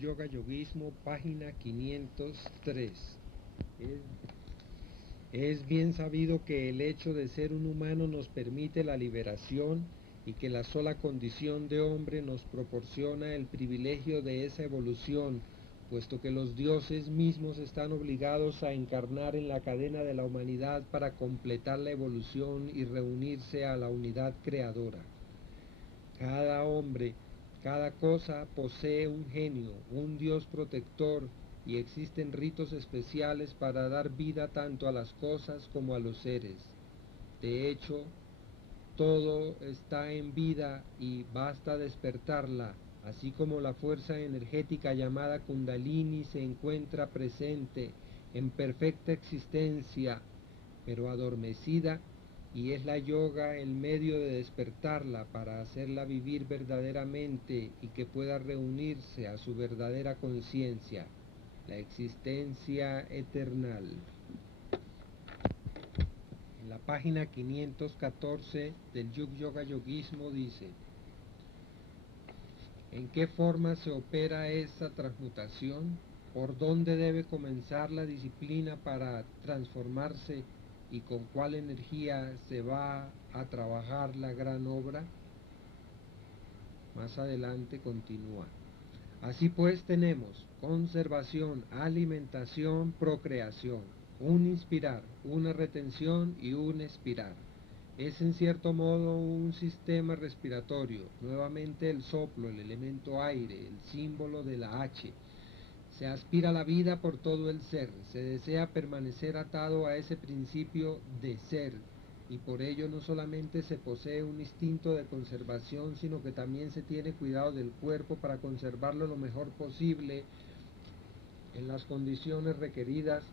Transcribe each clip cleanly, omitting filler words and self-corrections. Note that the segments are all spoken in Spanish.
Yoga Yoguismo, página 503. Es bien sabido que el hecho de ser un humano nos permite la liberación y que la sola condición de hombre nos proporciona el privilegio de esa evolución, puesto que los dioses mismos están obligados a encarnar en la cadena de la humanidad para completar la evolución y reunirse a la unidad creadora. Cada hombre, cada cosa posee un genio, un dios protector, y existen ritos especiales para dar vida tanto a las cosas como a los seres. De hecho, todo está en vida y basta despertarla, así como la fuerza energética llamada Kundalini se encuentra presente en perfecta existencia, pero adormecida, y es la yoga el medio de despertarla para hacerla vivir verdaderamente y que pueda reunirse a su verdadera conciencia, la existencia eternal. En la página 514 del Yug Yoga Yoguismo dice: ¿en qué forma se opera esa transmutación? ¿Por dónde debe comenzar la disciplina para transformarse y con cuál energía se va a trabajar la gran obra? Más adelante continúa. Así pues tenemos conservación, alimentación, procreación, un inspirar, una retención y un expirar. Es en cierto modo un sistema respiratorio, nuevamente el soplo, el elemento aire, el símbolo de la H. Se aspira la vida por todo el ser, se desea permanecer atado a ese principio de ser, y por ello no solamente se posee un instinto de conservación, sino que también se tiene cuidado del cuerpo para conservarlo lo mejor posible en las condiciones requeridas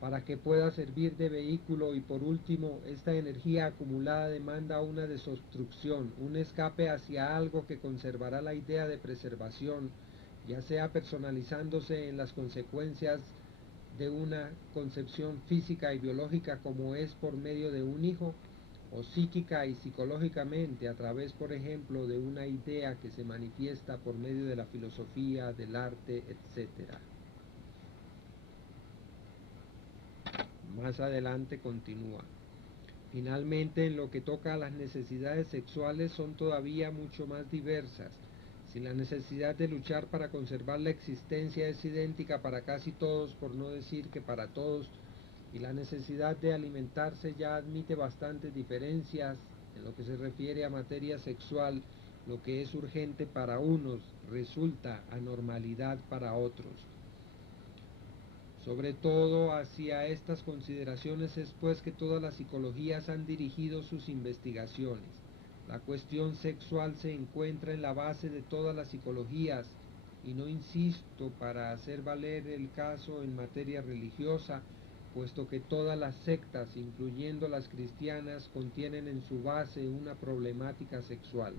para que pueda servir de vehículo, y por último, esta energía acumulada demanda una desobstrucción, un escape hacia algo que conservará la idea de preservación, ya sea personalizándose en las consecuencias de una concepción física y biológica como es por medio de un hijo, o psíquica y psicológicamente a través, por ejemplo, de una idea que se manifiesta por medio de la filosofía, del arte, etc. Más adelante continúa. Finalmente, en lo que toca a las necesidades sexuales, son todavía mucho más diversas. Si la necesidad de luchar para conservar la existencia es idéntica para casi todos, por no decir que para todos, y la necesidad de alimentarse ya admite bastantes diferencias, en lo que se refiere a materia sexual, lo que es urgente para unos resulta anormalidad para otros. Sobre todo hacia estas consideraciones es pues que todas las psicologías han dirigido sus investigaciones. La cuestión sexual se encuentra en la base de todas las psicologías, y no insisto para hacer valer el caso en materia religiosa, puesto que todas las sectas, incluyendo las cristianas, contienen en su base una problemática sexual.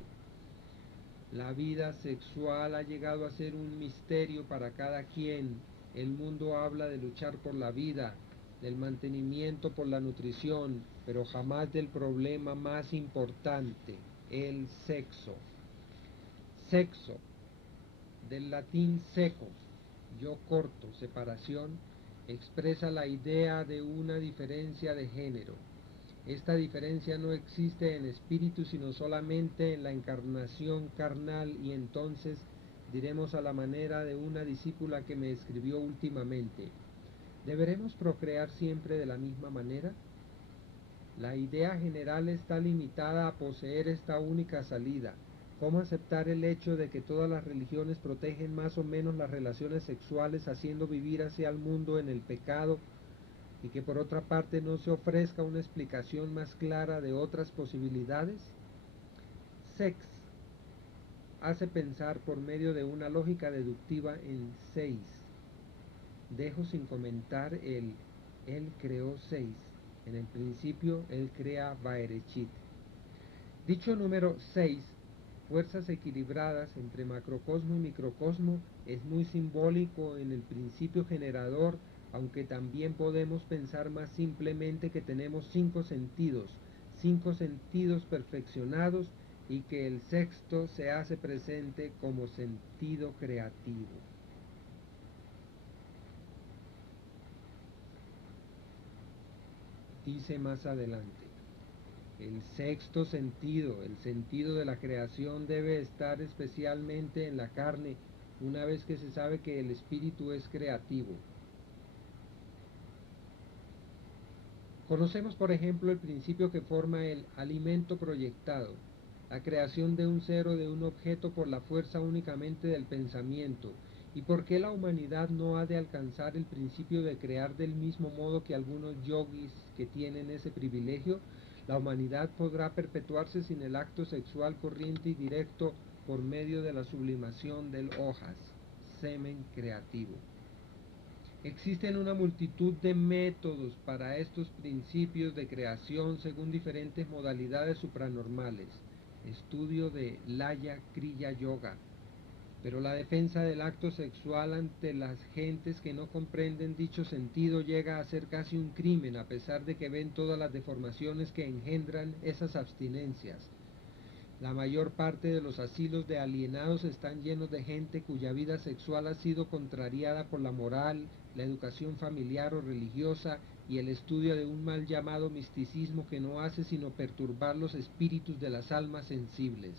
La vida sexual ha llegado a ser un misterio para cada quien. El mundo habla de luchar por la vida, del mantenimiento por la nutrición, pero jamás del problema más importante, el sexo. Sexo, del latín secus, yo corto, separación, expresa la idea de una diferencia de género. Esta diferencia no existe en espíritu, sino solamente en la encarnación carnal, y entonces diremos a la manera de una discípula que me escribió últimamente: ¿deberemos procrear siempre de la misma manera? La idea general está limitada a poseer esta única salida. ¿Cómo aceptar el hecho de que todas las religiones protegen más o menos las relaciones sexuales, haciendo vivir hacia el mundo en el pecado, y que por otra parte no se ofrezca una explicación más clara de otras posibilidades? Sex hace pensar por medio de una lógica deductiva en 6. Dejo sin comentar el Él creó 6. En el principio Él crea Baerechit. Dicho número 6, fuerzas equilibradas entre macrocosmo y microcosmo, es muy simbólico en el principio generador aunque también podemos pensar más simplemente que tenemos cinco sentidos perfeccionados y que el sexto se hace presente como sentido creativo. Dice más adelante, el sexto sentido, el sentido de la creación, debe estar especialmente en la carne, una vez que se sabe que el espíritu es creativo. Conocemos, por ejemplo, el principio que forma el alimento proyectado, la creación de un ser o de un objeto por la fuerza únicamente del pensamiento. ¿Y por qué la humanidad no ha de alcanzar el principio de crear del mismo modo que algunos yogis que tienen ese privilegio? La humanidad podrá perpetuarse sin el acto sexual corriente y directo por medio de la sublimación del hojas, semen creativo. Existen una multitud de métodos para estos principios de creación según diferentes modalidades supranormales. Estudio de Laya Kriya Yoga. Pero la defensa del acto sexual ante las gentes que no comprenden dicho sentido llega a ser casi un crimen, a pesar de que ven todas las deformaciones que engendran esas abstinencias. La mayor parte de los asilos de alienados están llenos de gente cuya vida sexual ha sido contrariada por la moral, la educación familiar o religiosa y el estudio de un mal llamado misticismo que no hace sino perturbar los espíritus de las almas sensibles.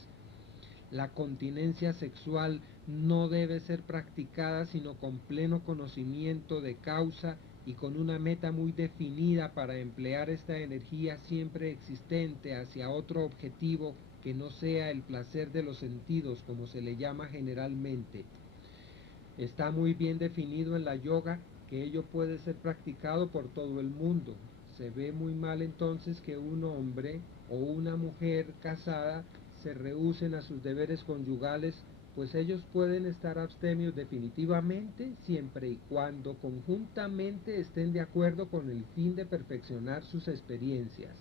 La continencia sexual no debe ser practicada sino con pleno conocimiento de causa y con una meta muy definida para emplear esta energía siempre existente hacia otro objetivo que no sea el placer de los sentidos, como se le llama generalmente. Está muy bien definido en la yoga que ello puede ser practicado por todo el mundo. Se ve muy mal entonces que un hombre o una mujer casada se rehúsen a sus deberes conyugales, pues ellos pueden estar abstemios definitivamente siempre y cuando conjuntamente estén de acuerdo con el fin de perfeccionar sus experiencias.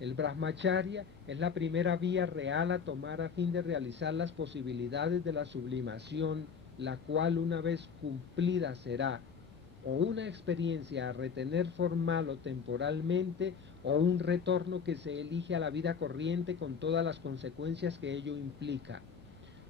El brahmacharya es la primera vía real a tomar a fin de realizar las posibilidades de la sublimación, la cual una vez cumplida será o una experiencia a retener formal o temporalmente, o un retorno que se elige a la vida corriente con todas las consecuencias que ello implica.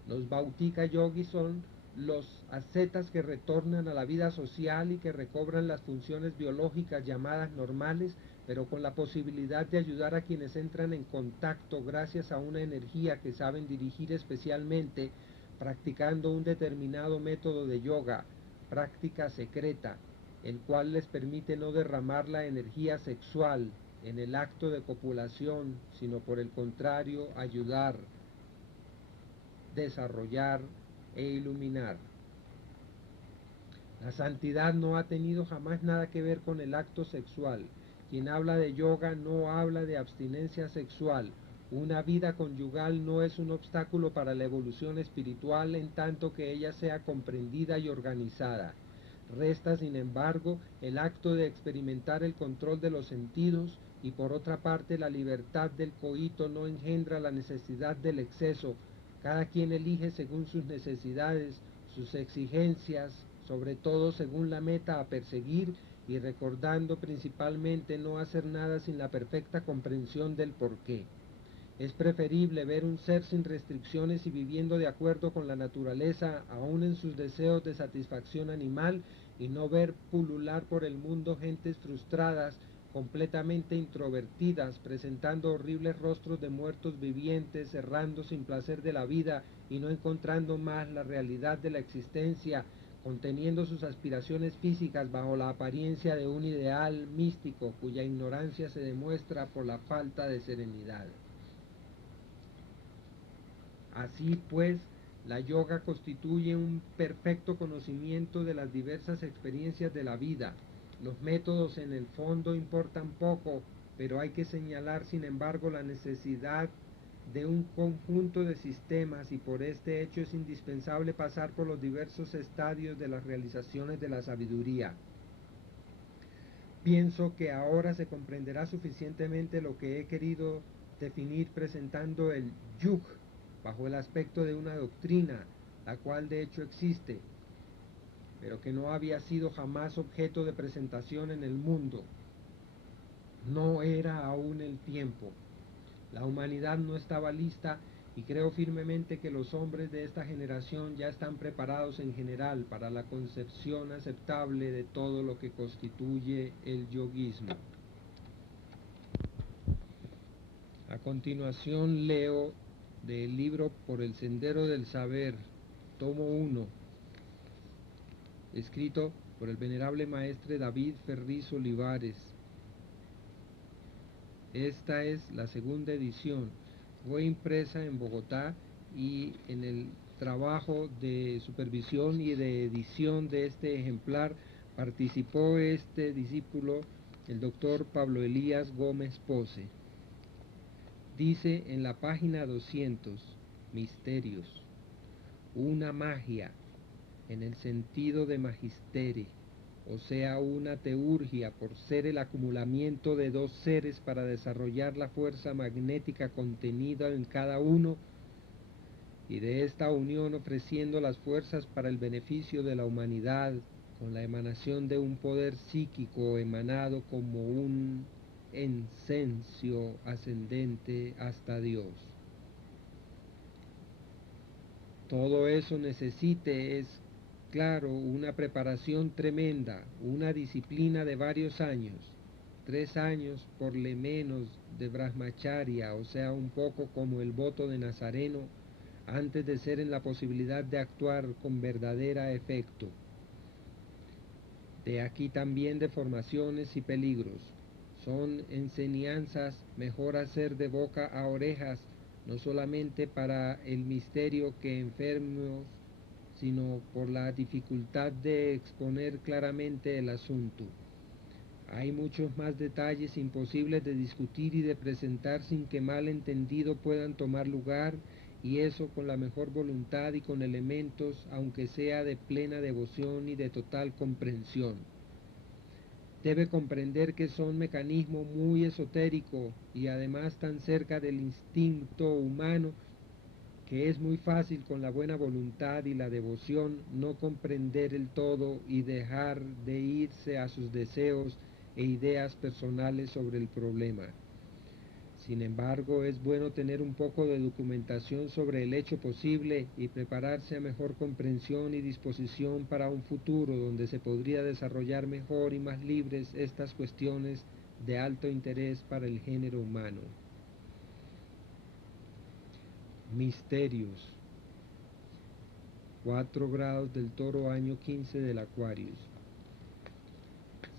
Los Bautika Yogis son los ascetas que retornan a la vida social y que recobran las funciones biológicas llamadas normales, pero con la posibilidad de ayudar a quienes entran en contacto gracias a una energía que saben dirigir especialmente practicando un determinado método de yoga, práctica secreta, el cual les permite no derramar la energía sexual en el acto de copulación, sino por el contrario ayudar, desarrollar e iluminar. La santidad no ha tenido jamás nada que ver con el acto sexual. Quien habla de yoga no habla de abstinencia sexual. Una vida conyugal no es un obstáculo para la evolución espiritual en tanto que ella sea comprendida y organizada. Resta, sin embargo, el acto de experimentar el control de los sentidos y por otra parte la libertad del coito no engendra la necesidad del exceso. Cada quien elige según sus necesidades, sus exigencias, sobre todo según la meta a perseguir y recordando principalmente no hacer nada sin la perfecta comprensión del porqué. Es preferible ver un ser sin restricciones y viviendo de acuerdo con la naturaleza, aun en sus deseos de satisfacción animal, y no ver pulular por el mundo gentes frustradas, completamente introvertidas, presentando horribles rostros de muertos vivientes, errando sin placer de la vida y no encontrando más la realidad de la existencia, conteniendo sus aspiraciones físicas bajo la apariencia de un ideal místico cuya ignorancia se demuestra por la falta de serenidad. Así pues, la yoga constituye un perfecto conocimiento de las diversas experiencias de la vida. Los métodos en el fondo importan poco, pero hay que señalar sin embargo la necesidad de un conjunto de sistemas y por este hecho es indispensable pasar por los diversos estadios de las realizaciones de la sabiduría. Pienso que ahora se comprenderá suficientemente lo que he querido definir presentando el yug bajo el aspecto de una doctrina, la cual de hecho existe. pero que no había sido jamás objeto de presentación en el mundo. No era aún el tiempo. La humanidad no estaba lista y creo firmemente que los hombres de esta generación ya están preparados en general para la concepción aceptable de todo lo que constituye el yoguismo. A continuación leo del libro Por el Sendero del Saber, tomo 1, escrito por el venerable maestre David Ferriz Olivares. Esta es la segunda edición. Fue impresa en Bogotá y en el trabajo de supervisión y de edición de este ejemplar participó este discípulo, el doctor Pablo Elías Gómez Pose. Dice en la página 200, misterios, una magia en el sentido de magistere, o sea, una teurgia por ser el acumulamiento de dos seres para desarrollar la fuerza magnética contenida en cada uno, y de esta unión ofreciendo las fuerzas para el beneficio de la humanidad, con la emanación de un poder psíquico emanado como un encencio ascendente hasta Dios. Todo eso necesite, es claro, una preparación tremenda, una disciplina de varios años, 3 años por lo menos de brahmacharya, o sea, un poco como el voto de Nazareno, antes de ser en la posibilidad de actuar con verdadera efecto. De aquí también deformaciones y peligros. Son enseñanzas mejor hacer de boca a orejas, no solamente para el misterio que enfermos, sino por la dificultad de exponer claramente el asunto. Hay muchos más detalles imposibles de discutir y de presentar sin que mal entendido puedan tomar lugar, y eso con la mejor voluntad y con elementos, aunque sea de plena devoción y de total comprensión. Debe comprender que son mecanismos muy esotéricos y además tan cerca del instinto humano que es muy fácil con la buena voluntad y la devoción no comprender el todo y dejar de irse a sus deseos e ideas personales sobre el problema. Sin embargo, es bueno tener un poco de documentación sobre el hecho posible y prepararse a mejor comprensión y disposición para un futuro donde se podría desarrollar mejor y más libres estas cuestiones de alto interés para el género humano. Misterios. 4 grados del Toro, año 15 del Aquarius.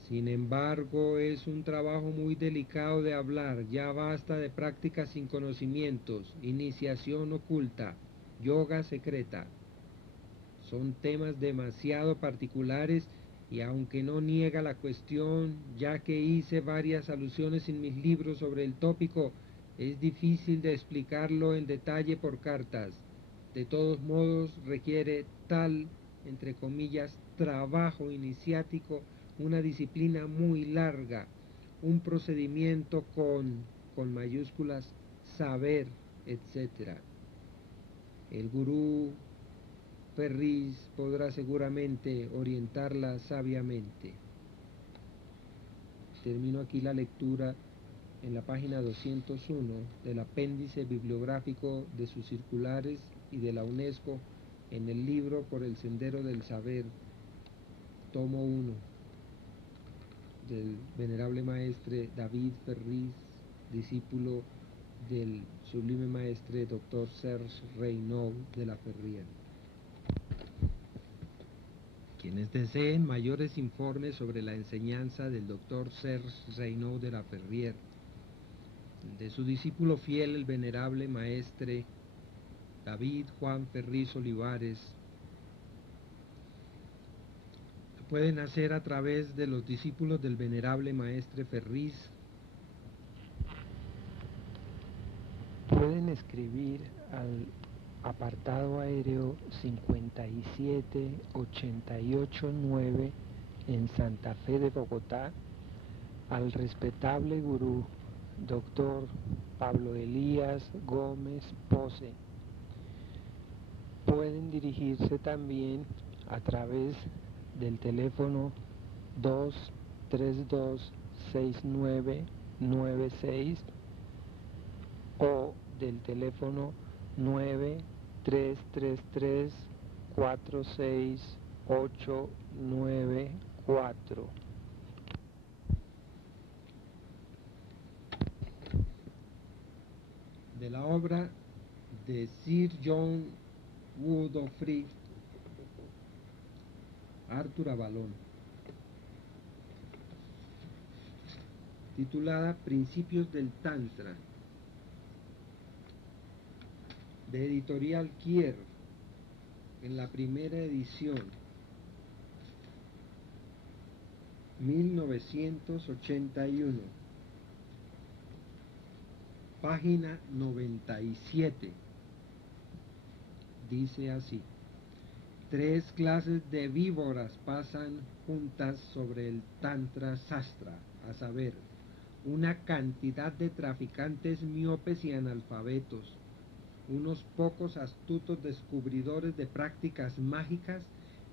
Sin embargo, es un trabajo muy delicado de hablar, ya basta de prácticas sin conocimientos, iniciación oculta, yoga secreta. Son temas demasiado particulares y aunque no niega la cuestión, ya que hice varias alusiones en mis libros sobre el tópico, es difícil de explicarlo en detalle por cartas. De todos modos, requiere tal, entre comillas, trabajo iniciático, una disciplina muy larga, un procedimiento con mayúsculas, saber, etc. El gurú Ferriz podrá seguramente orientarla sabiamente. Termino aquí la lectura en la página 201 del apéndice bibliográfico de sus circulares y de la UNESCO en el libro Por el Sendero del Saber, tomo 1, del venerable maestre David Ferriz, discípulo del sublime maestre Dr. Serge Reynaud de la Ferrière. Quienes deseen mayores informes sobre la enseñanza del Dr. Serge Reynaud de la Ferrière, de su discípulo fiel el venerable maestre David Juan Ferriz Olivares, pueden hacer a través de los discípulos del venerable maestre Ferriz. Pueden escribir al apartado aéreo 57889 en Santa Fe de Bogotá al respetable gurú Dr. Pablo Elías Gómez Pose. Pueden dirigirse también a través del teléfono 232-6996 o del teléfono 9333-46894. De la obra de Sir John Godofrey, Arthur Avalon, titulada Principios del Tantra, de Editorial Kier, en la primera edición, 1981, página 97, dice así: 3 clases de víboras pasan juntas sobre el Tantra Sastra, a saber, una cantidad de traficantes miopes y analfabetos, unos pocos astutos descubridores de prácticas mágicas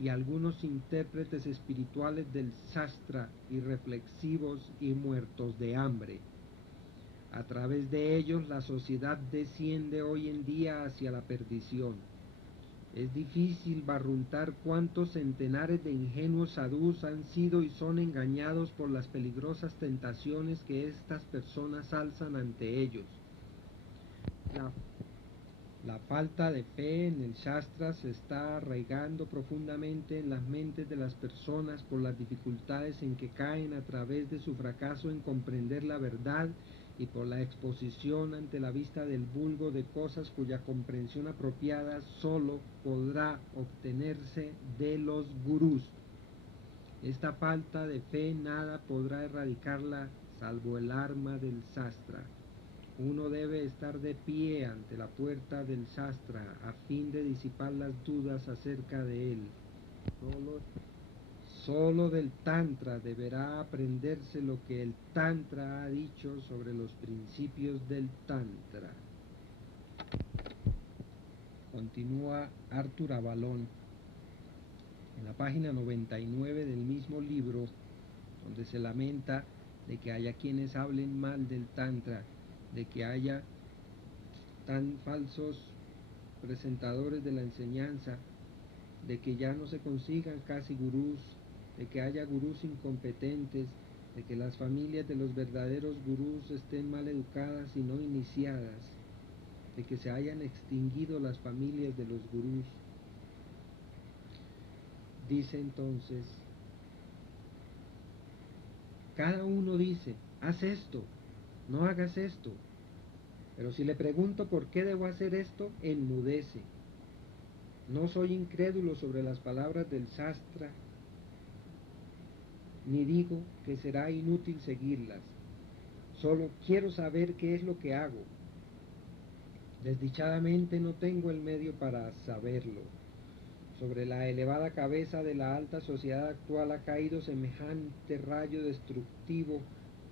y algunos intérpretes espirituales del Sastra, irreflexivos y muertos de hambre. A través de ellos la sociedad desciende hoy en día hacia la perdición. Es difícil barruntar cuántos centenares de ingenuos sadhus han sido y son engañados por las peligrosas tentaciones que estas personas alzan ante ellos. La falta de fe en el Shastra se está arraigando profundamente en las mentes de las personas por las dificultades en que caen a través de su fracaso en comprender la verdad y por la exposición ante la vista del vulgo de cosas cuya comprensión apropiada sólo podrá obtenerse de los gurús. Esta falta de fe nada podrá erradicarla salvo el arma del Shastra. Uno debe estar de pie ante la puerta del Shastra a fin de disipar las dudas acerca de él. Solo del Tantra deberá aprenderse lo que el Tantra ha dicho sobre los principios del Tantra. Continúa Arthur Avalon en la página 99 del mismo libro, donde se lamenta de que haya quienes hablen mal del Tantra, de que haya tan falsos presentadores de la enseñanza, de que ya no se consigan casi gurús, de que haya gurús incompetentes, de que las familias de los verdaderos gurús estén mal educadas y no iniciadas, de que se hayan extinguido las familias de los gurús. Dice entonces, cada uno dice, haz esto, no hagas esto. Pero si le pregunto por qué debo hacer esto, enmudece. No soy incrédulo sobre las palabras del Shastra, ni digo que será inútil seguirlas. Solo quiero saber qué es lo que hago. Desdichadamente no tengo el medio para saberlo. Sobre la elevada cabeza de la alta sociedad actual ha caído semejante rayo destructivo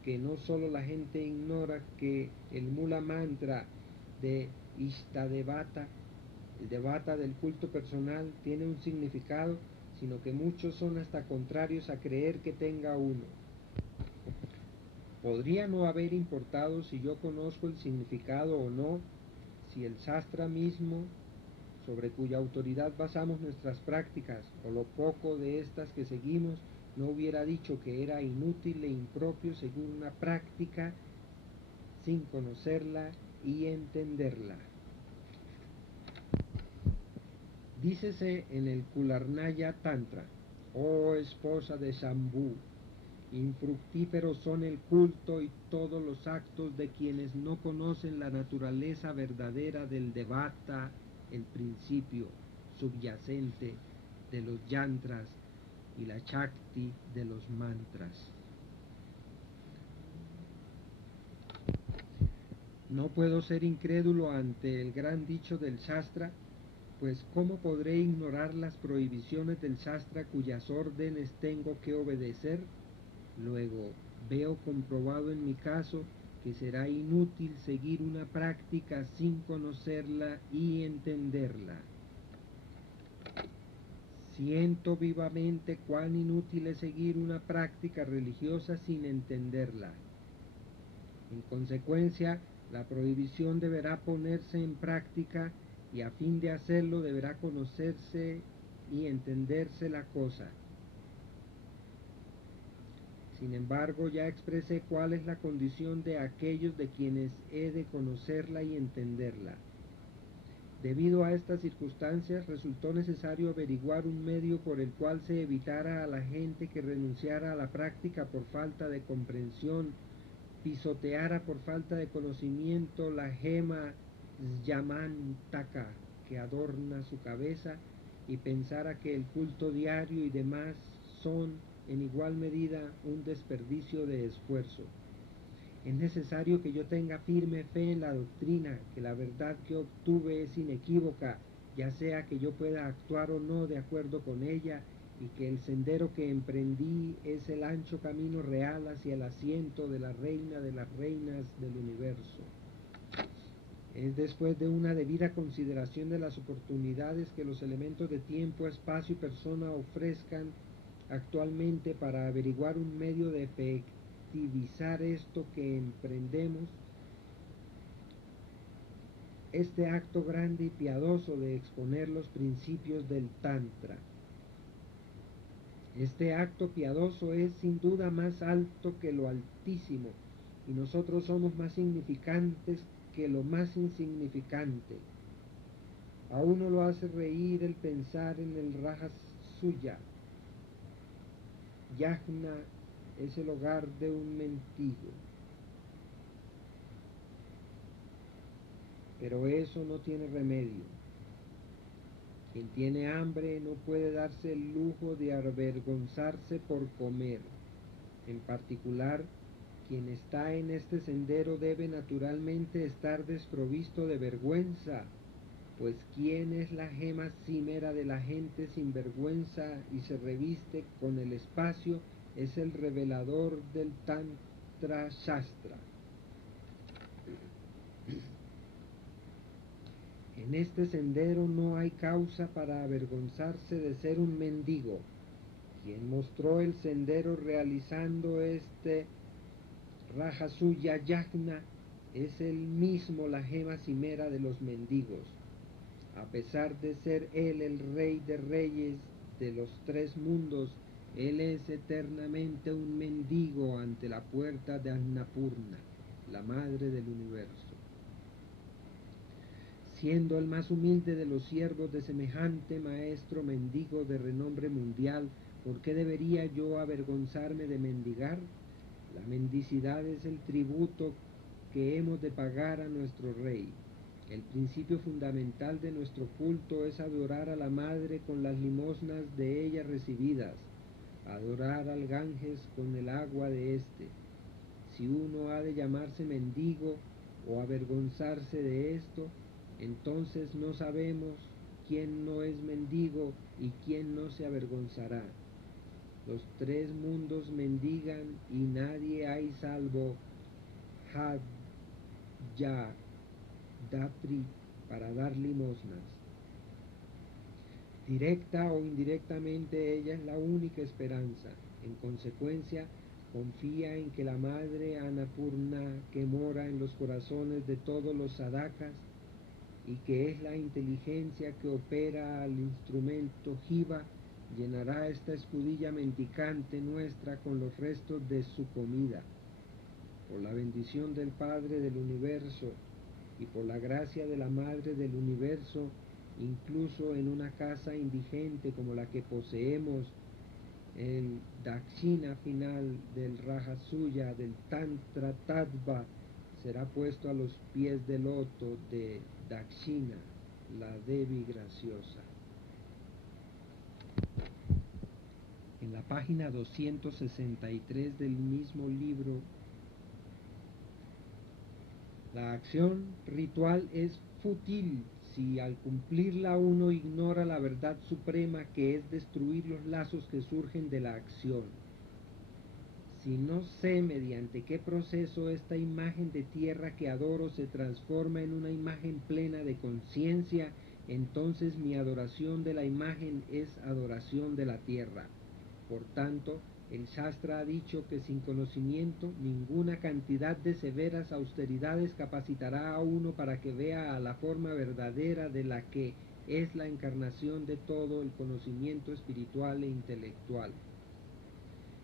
que no solo la gente ignora que el Mula Mantra de Ishtadevata, el Devata del culto personal, tiene un significado, sino que muchos son hasta contrarios a creer que tenga uno. Podría no haber importado si yo conozco el significado o no, si el Shastra mismo, sobre cuya autoridad basamos nuestras prácticas, o lo poco de estas que seguimos, no hubiera dicho que era inútil e impropio seguir una práctica sin conocerla y entenderla. Dícese en el Kularnaya Tantra, oh esposa de Shambhu, infructíferos son el culto y todos los actos de quienes no conocen la naturaleza verdadera del Devata, el principio subyacente de los yantras y la Shakti de los mantras. No puedo ser incrédulo ante el gran dicho del Shastra, pues ¿cómo podré ignorar las prohibiciones del Shastra cuyas órdenes tengo que obedecer? Luego, veo comprobado en mi caso que será inútil seguir una práctica sin conocerla y entenderla. Siento vivamente cuán inútil es seguir una práctica religiosa sin entenderla. En consecuencia, la prohibición deberá ponerse en práctica y a fin de hacerlo deberá conocerse y entenderse la cosa. Sin embargo, ya expresé cuál es la condición de aquellos de quienes he de conocerla y entenderla. Debido a estas circunstancias, resultó necesario averiguar un medio por el cual se evitara a la gente que renunciara a la práctica por falta de comprensión, pisoteara por falta de conocimiento la gema Yamantaka que adorna su cabeza y pensara que el culto diario y demás son en igual medida un desperdicio de esfuerzo. Es necesario que yo tenga firme fe en la doctrina, que la verdad que obtuve es inequívoca, ya sea que yo pueda actuar o no de acuerdo con ella, y que el sendero que emprendí es el ancho camino real hacia el asiento de la reina de las reinas del universo. Es después de una debida consideración de las oportunidades que los elementos de tiempo, espacio y persona ofrezcan actualmente para averiguar un medio de efectivizar esto que emprendemos, este acto grande y piadoso de exponer los principios del Tantra. Este acto piadoso es sin duda más alto que lo altísimo, y nosotros somos más significantes que lo más insignificante. A uno lo hace reír el pensar en el Rajasuya. Yajna es el hogar de un mendigo. Pero eso no tiene remedio. Quien tiene hambre no puede darse el lujo de avergonzarse por comer. En particular, quien está en este sendero debe naturalmente estar desprovisto de vergüenza, pues ¿quién es la gema cimera de la gente sin vergüenza y se reviste con el espacio? Es el revelador del Tantra Shastra. En este sendero no hay causa para avergonzarse de ser un mendigo. Quien mostró el sendero realizando este Rajasuya Yajna es él mismo la gema cimera de los mendigos. A pesar de ser él el rey de reyes de los tres mundos, él es eternamente un mendigo ante la puerta de Annapurna, la madre del universo. Siendo el más humilde de los siervos de semejante maestro mendigo de renombre mundial, ¿por qué debería yo avergonzarme de mendigar? La mendicidad es el tributo que hemos de pagar a nuestro rey. El principio fundamental de nuestro culto es adorar a la Madre con las limosnas de ella recibidas, adorar al Ganges con el agua de éste. Si uno ha de llamarse mendigo o avergonzarse de esto, entonces no sabemos quién no es mendigo y quién no se avergonzará. Los tres mundos mendigan y nadie hay salvo Hadya Datri para dar limosnas. Directa o indirectamente ella es la única esperanza. En consecuencia, confía en que la Madre Annapurna, que mora en los corazones de todos los sadhakas y que es la inteligencia que opera al instrumento jiva, llenará esta escudilla mendicante nuestra con los restos de su comida. Por la bendición del Padre del Universo y por la gracia de la Madre del Universo, incluso en una casa indigente como la que poseemos, el Dakshina final del Rajasuya, del Tantra Tattva, será puesto a los pies del loto de Dakshina, la Devi graciosa. En la página 263 del mismo libro, la acción ritual es fútil si al cumplirla uno ignora la verdad suprema, que es destruir los lazos que surgen de la acción. Si no sé mediante qué proceso esta imagen de tierra que adoro se transforma en una imagen plena de conciencia, entonces mi adoración de la imagen es adoración de la tierra. Por tanto, el Shastra ha dicho que sin conocimiento ninguna cantidad de severas austeridades capacitará a uno para que vea a la forma verdadera de la que es la encarnación de todo el conocimiento espiritual e intelectual.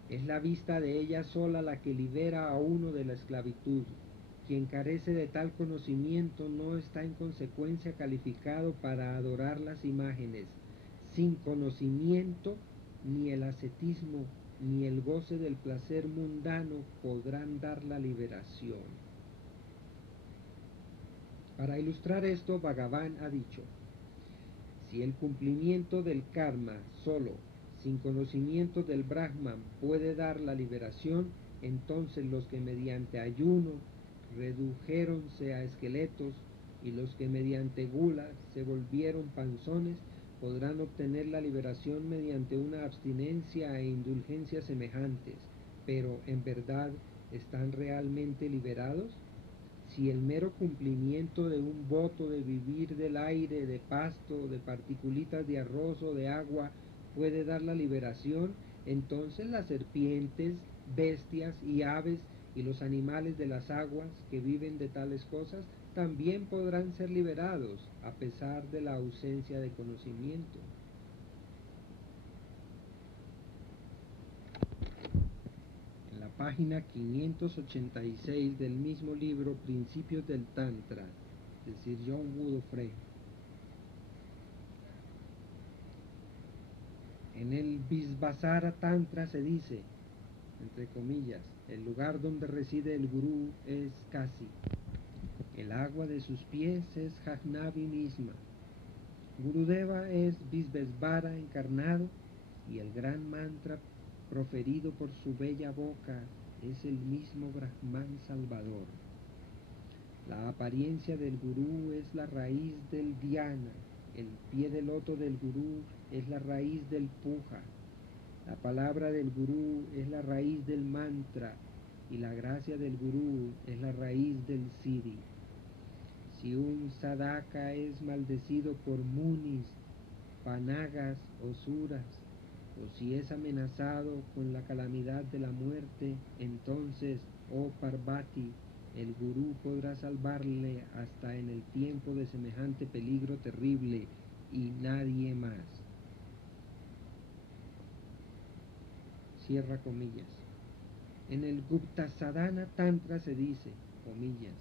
Es la vista de ella sola la que libera a uno de la esclavitud. Quien carece de tal conocimiento no está en consecuencia calificado para adorar las imágenes. Sin conocimiento, ni el ascetismo ni el goce del placer mundano podrán dar la liberación. Para ilustrar esto, Bhagavan ha dicho: si el cumplimiento del karma solo, sin conocimiento del Brahman, puede dar la liberación, entonces los que mediante ayuno redujéronse a esqueletos y los que mediante gula se volvieron panzones, podrán obtener la liberación mediante una abstinencia e indulgencias semejantes. Pero, ¿en verdad están realmente liberados? Si el mero cumplimiento de un voto de vivir del aire, de pasto, de particulitas de arroz o de agua puede dar la liberación, entonces las serpientes, bestias y aves y los animales de las aguas que viven de tales cosas también podrán ser liberados a pesar de la ausencia de conocimiento. En la página 586 del mismo libro Principios del Tantra, de Sir John Godofrey, en el Visvasara Tantra se dice, entre comillas, el lugar donde reside el gurú es Kasi. El agua de sus pies es Jajnavi misma. Gurudeva es Visvesvara encarnado y el gran mantra proferido por su bella boca es el mismo Brahman Salvador. La apariencia del gurú es la raíz del dhyana, el pie de loto del gurú es la raíz del puja, la palabra del gurú es la raíz del mantra y la gracia del gurú es la raíz del siddhi. Si un sadhaka es maldecido por munis, panagas o suras, o si es amenazado con la calamidad de la muerte, entonces, oh Parvati, el gurú podrá salvarle hasta en el tiempo de semejante peligro terrible y nadie más. Cierra comillas. En el Guptasadhana Tantra se dice, comillas,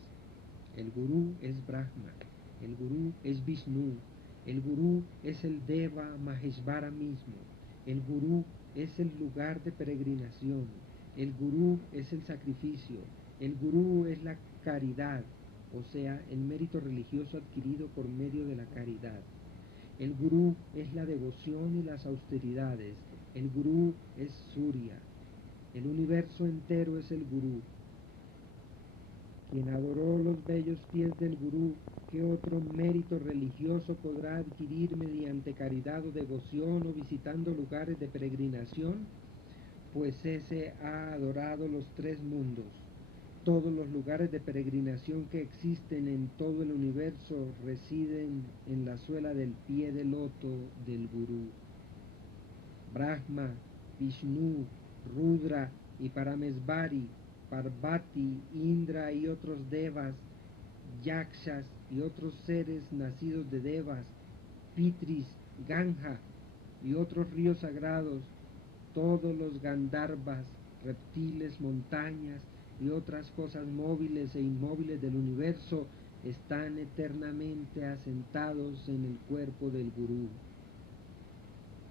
el gurú es Brahma, el gurú es Vishnu, el gurú es el Deva Maheshvara mismo, el gurú es el lugar de peregrinación, el gurú es el sacrificio, el gurú es la caridad, o sea, el mérito religioso adquirido por medio de la caridad. El gurú es la devoción y las austeridades, el gurú es Surya, el universo entero es el gurú. Quien adoró los bellos pies del gurú, ¿qué otro mérito religioso podrá adquirir mediante caridad o devoción o visitando lugares de peregrinación? Pues ese ha adorado los tres mundos. Todos los lugares de peregrinación que existen en todo el universo residen en la suela del pie de loto del gurú. Brahma, Vishnu, Rudra y Paramesvari, Parvati, Indra y otros devas, yakshas y otros seres nacidos de devas, Pitris, Ganga y otros ríos sagrados, todos los Gandharvas, reptiles, montañas y otras cosas móviles e inmóviles del universo están eternamente asentados en el cuerpo del gurú.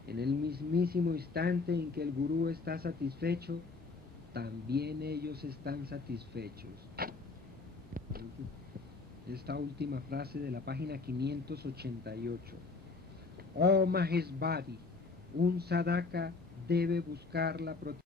En el mismísimo instante en que el gurú está satisfecho, también ellos están satisfechos. Esta última frase de la página 588. Oh Maheshvari, un sadhaka debe buscar la protección